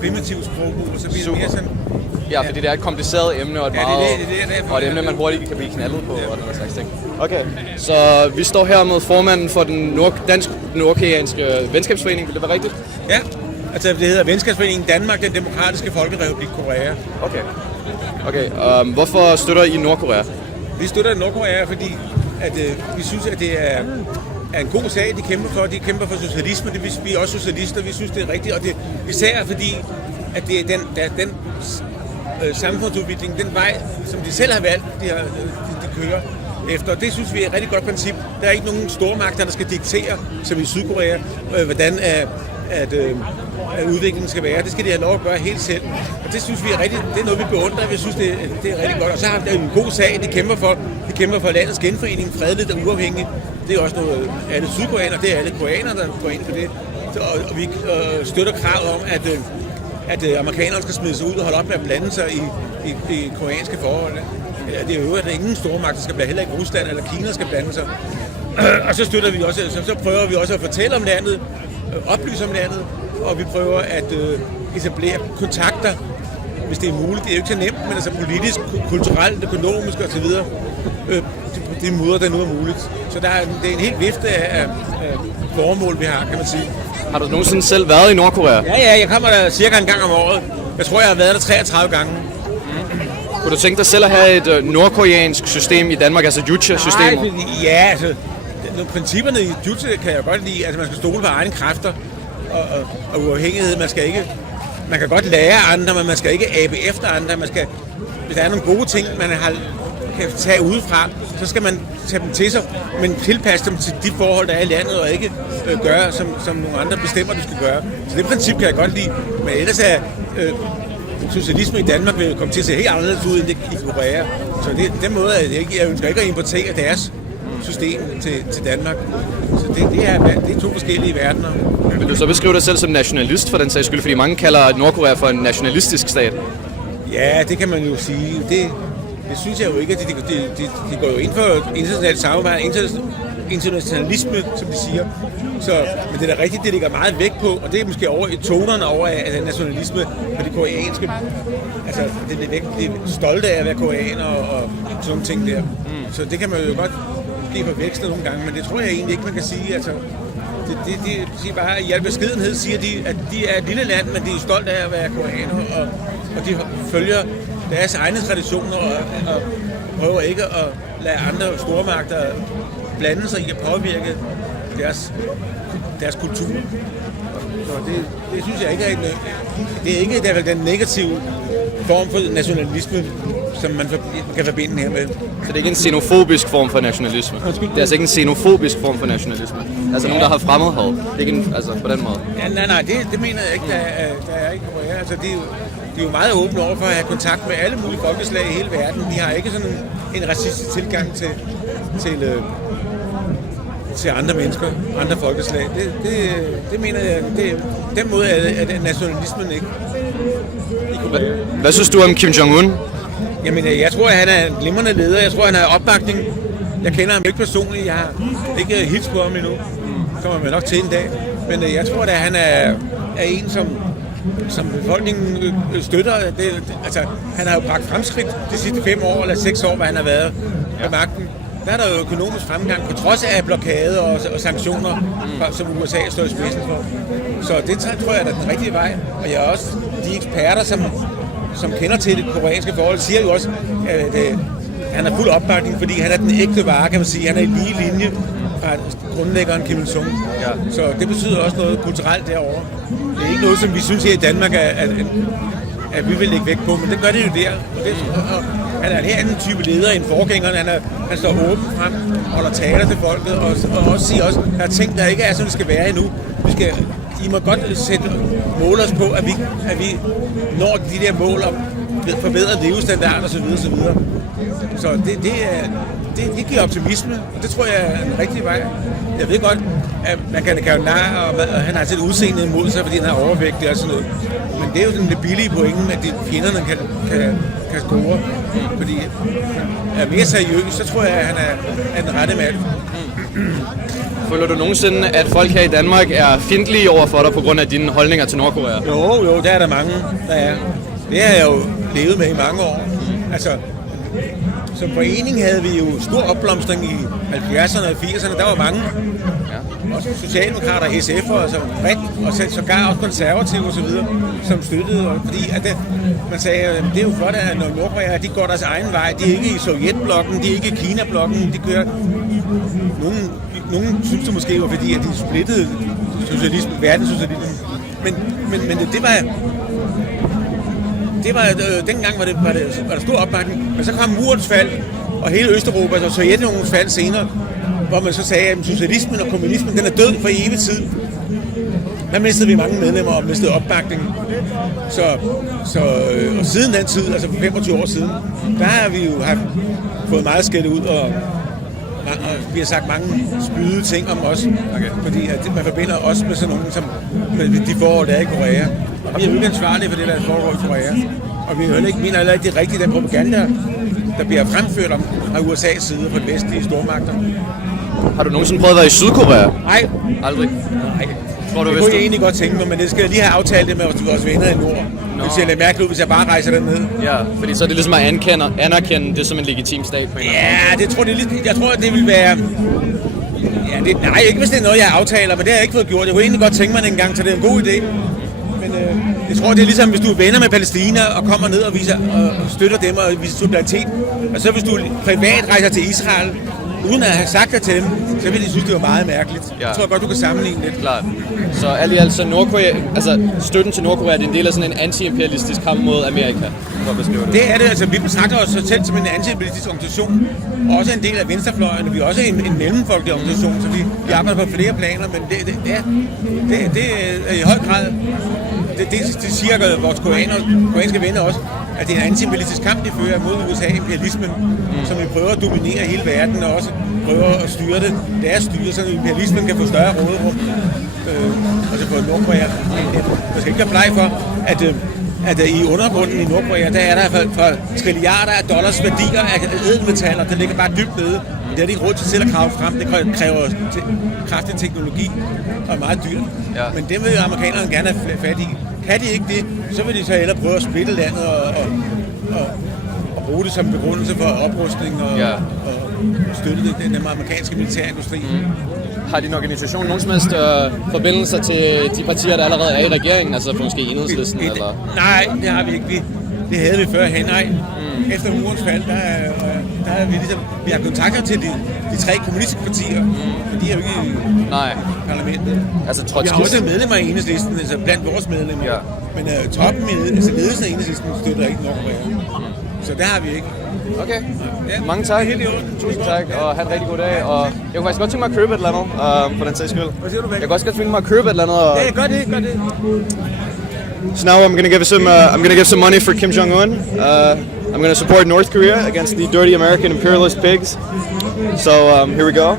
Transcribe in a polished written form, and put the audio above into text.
primitivt sprogbrug, og så bliver det mere sådan... Ja, fordi det er et kompliceret emne, og og et emne, man hurtigt kan blive knaldet på, og den slags ting. Okay, så vi står her med formanden for den dansk-nordkoreanske venskabsforening, vil det være rigtigt? Ja, altså det hedder Venskabsforeningen Danmark, den demokratiske folkerepublik Korea. Okay, hvorfor støtter I Nordkorea? Vi støtter Nordkorea, fordi at, vi synes, at det er en god sag, de kæmper for. De kæmper for socialisme, vi er også socialister, vi synes, det er rigtigt, og det især fordi, at det er den samfundsudvikling, den vej, som de selv har valgt, de kører efter. Det synes vi er et rigtig godt princip. Der er ikke nogen stormagter, der skal diktere, som i Sydkorea, hvordan at udviklingen skal være. Det skal de have lov at gøre helt selv. Og det synes vi er rigtig, det er noget, vi beundrer. Vi synes, det er rigtig godt. Og så har de en god sag, de kæmper for. De kæmper for landets genforening, fredeligt og uafhængigt. Det er også noget, alle sydkoreanere, det er alle koreanere, der går ind for det. Og vi støtter kravet om, at amerikanerne skal smide sig ud og holde op med at blande sig i koreanske forhold. Det er jo at ingen stormagt, der skal blande, heller ikke Rusland eller Kina skal blande sig. Og så støtter vi også, så prøver vi også at fortælle om landet, oplyse om landet, og vi prøver at etablere kontakter, hvis det er muligt. Det er jo ikke så nemt, men altså politisk, kulturelt, økonomisk osv. Det mudder, der nu er muligt. Så det er en helt vifte af formål, vi har, kan man sige. Har du nogensinde selv været i Nordkorea? Ja, jeg kommer der cirka en gang om året. Jeg tror, jeg har været der 33 gange. Kunne du tænke dig selv at have et nordkoreansk system i Danmark, altså Juche-systemet? Nej, ja, altså, principperne i Juche kan jeg godt lide. Altså, man skal stole på egne kræfter og uafhængighed. Man kan godt lære andre, men man skal ikke abe efter andre. Hvis der er nogle gode ting, man kan tage udefra, så skal man tage dem til sig, men tilpasse dem til de forhold, der er i landet, og ikke gøre, som nogle andre bestemmer, du skal gøre. Så det princip kan jeg godt lide. Men ellers er socialisme i Danmark vil komme til at se helt anderledes ud, end det i Korea. Så den måde, jeg ønsker ikke at importere deres system til Danmark. Så det er to forskellige verdener. Vil du så beskrive dig selv som nationalist for den sags skyld, fordi mange kalder Nordkorea for en nationalistisk stat? Ja, det kan man jo sige. Det synes jeg jo ikke, at de går jo ind for internationalt samarbejde, internationalisme, som de siger. Men det er da rigtigt, det ligger meget vægt på, og det er måske over i tonerne over af nationalisme på det koreanske. Altså, det er stolte af at være koreaner og sådan nogle ting der. Så det kan man jo godt blive forvekslet nogle gange, men det tror jeg egentlig ikke, man kan sige. Altså, det siger bare, i al beskedenhed siger de, at de er et lille land, men de er stolte af at være koreaner, og de følger deres egne traditioner og prøver ikke at lade andre stormagter blande sig i at påvirke deres kultur. Så det synes jeg ikke er det er ikke i hvert fald den negative form for nationalisme, som man kan forbinde her med. Så det er ikke en xenofobisk form for nationalisme? Det er altså ikke en xenofobisk form for nationalisme? Altså nogen, der har fremmedhad? Det er ikke altså på den måde? Ja, nej, det mener jeg ikke, der er i Korea. Altså, de er jo meget åbne over for at have kontakt med alle mulige folkeslag i hele verden. De har ikke sådan en racistisk tilgang til andre mennesker, andre folkeslag. Det mener jeg, den måde er nationalismen ikke. Hvad synes du om Kim Jong-un? Jamen, jeg tror, at han er en glimrende leder. Jeg tror, han har opbakning. Jeg kender ham ikke personligt. Jeg har ikke hilst på ham endnu. Det kommer man nok til en dag. Men jeg tror, at han er en, som befolkningen støtter. Altså, han har jo bragt fremskridt de sidste 5 år eller 6 år, hvor han har været ved magten. Der er der jo økonomisk fremgang, på trods af blokade og sanktioner, som USA står i spidsen for. Så det tror jeg er den rigtige vej. Og jeg er også de eksperter, som kender til det koreanske forhold, siger jo også, at han har fuld opbakning, fordi han er den ægte vare, kan man sige. Han er i lige linje fra grundlæggeren Kim Il-sung. Ja. Så det betyder også noget kulturelt derovre. Det er ikke noget, som vi synes her i Danmark, at vi vil lægge vægt på, men det gør det jo der. Han er en helt anden type leder end forgængeren. Han står åben frem, holder taler til folket, og også siger også, at der er ting, der ikke er, som det skal være endnu. I må godt måle os på, at vi når de der mål om forbedret levestandard osv. Så det giver optimisme, og det tror jeg er en rigtig vej. Jeg ved godt, at man kan jo narre, og han har set udseende imod sig, fordi han er overvægtig og sådan noget. Men det er jo sådan det billige pointen, at fjenderne kan score. Fordi er mere seriøs, så tror jeg, at han er den rette mand. Føler du nogensinde, at folk her i Danmark er fjendtlige over for dig på grund af dine holdninger til Nordkorea? Jo, der er der mange, der er. Det har jeg jo levet med i mange år. Altså, som forening havde vi jo stor opblomstring i 70'erne og 80'erne. Der var mange, også socialdemokrater, SF'er og så bredt, og sågar også konservative osv., som støttede. Fordi at man sagde, at det er jo godt, at når Nordkorea, de går deres egen vej. De er ikke i Sovjetblokken, de er ikke i Kina-blokken, de kører... Nogen synes det måske var fordi, at de splittede verdenssocialismen. Men det var dengang var der stor opbakning. Men så kom murens fald, og hele Østeuropa, altså Sovjetunionens fald senere, hvor man så sagde, at socialismen og kommunismen, den er død for evig tid. Der mistede vi mange medlemmer og mistede opbakning. Og siden den tid, altså for 25 år siden, der har vi jo fået meget skæld ud, og vi har sagt mange spydige ting om os, fordi at man forbinder os med sådan nogen, som med de forhold, der er i Korea. Og vi er jo ikke ansvarlige for det, der foregår i Korea. Og vi mener heller ikke, det er rigtigt, den propaganda, der bliver fremført om af USA's side fra de vestlige stormagter. Har du nogensinde prøvet at være i Sydkorea? Nej. Aldrig? Nej. Tror du, det kunne jeg egentlig godt tænke mig, men det skal jeg lige have aftalt det med vores venner i Nord. Det ser lidt mærkeligt ud, hvis jeg bare rejser derned. Ja, fordi så er det ligesom at anerkende det som en legitim stat på en eller anden måde. Det tror jeg lidt. Jeg tror, at det vil være... Ja, nej, ikke hvis det er noget, jeg aftaler, men det har jeg ikke fået gjort. Jeg kunne egentlig godt tænke mig det engang, så det er en god idé. Men jeg tror, det er ligesom, hvis du er venner med Palæstina og kommer ned og viser og støtter dem og viser solidaritet. Og så hvis du privat rejser til Israel, uden at have sagt det til dem, så vil de synes, det var meget mærkeligt. Ja. Jeg tror godt, du kan sammenligne lidt. Klart. Så alt i alt, så Nordkorea, altså støtten til Nordkorea, det er en del af sådan en anti-imperialistisk kamp mod Amerika. Det er det. Altså, vi betragter os selv som en anti-imperialistisk organisation. Også en del af venstrefløjen. Vi er også en mellemfolkelig organisation, så vi arbejder på flere planer, men det er i høj grad... Det siger vores koreanske venner også, at det er en anti-imperialistisk kamp, de fører mod USA-imperialismen, som vi prøver at dominere hele verden og også prøver at styre det. Det er styret, så imperialismen kan få større råderum. Altså på Nordkorea. Man skal ikke have bleg for, at i undergrunden i Nordkorea, der er der for trilliarder af dollars værdier af ædelmetaller, der ligger bare dybt nede. Det er de ikke råd til selv at grave frem. Det kræver kraftig teknologi og er meget dyrt. Ja. Men det vil amerikanerne gerne have fat i. Kan de ikke det, så vil de så hellere prøve at splitte landet og bruge det som begrundelse for oprustning og støtte den amerikanske militærindustri. Har din organisation nogen som helst forbindelser til de partier, der allerede er i regeringen, altså måske Enhedslisten? Eller? Nej, det har vi ikke. Det havde vi førhen, nej. Efter murens fald, der har vi har kontakter til de tre kommunistiske partier, men de er jo ikke i parlamentet. Altså, vi har også medlemmer i Enhedslisten, altså blandt vores medlemmer, men toppen, altså ledelsen af Enhedslisten, støtter ikke Nordkorea. Så der har vi ikke. Okay. Ja. Mange tak. Tusind tak, og have en rigtig god dag. Og jeg kunne faktisk godt tænke mig at købe et eller andet, for den sags skyld. Hvad siger du, Væk? Jeg kunne også godt tænke mig at købe et eller andet. Ja, gør det. So now I'm going to give some money for Kim Jong-un. I'm going to support North Korea against the dirty American imperialist pigs. So here we go.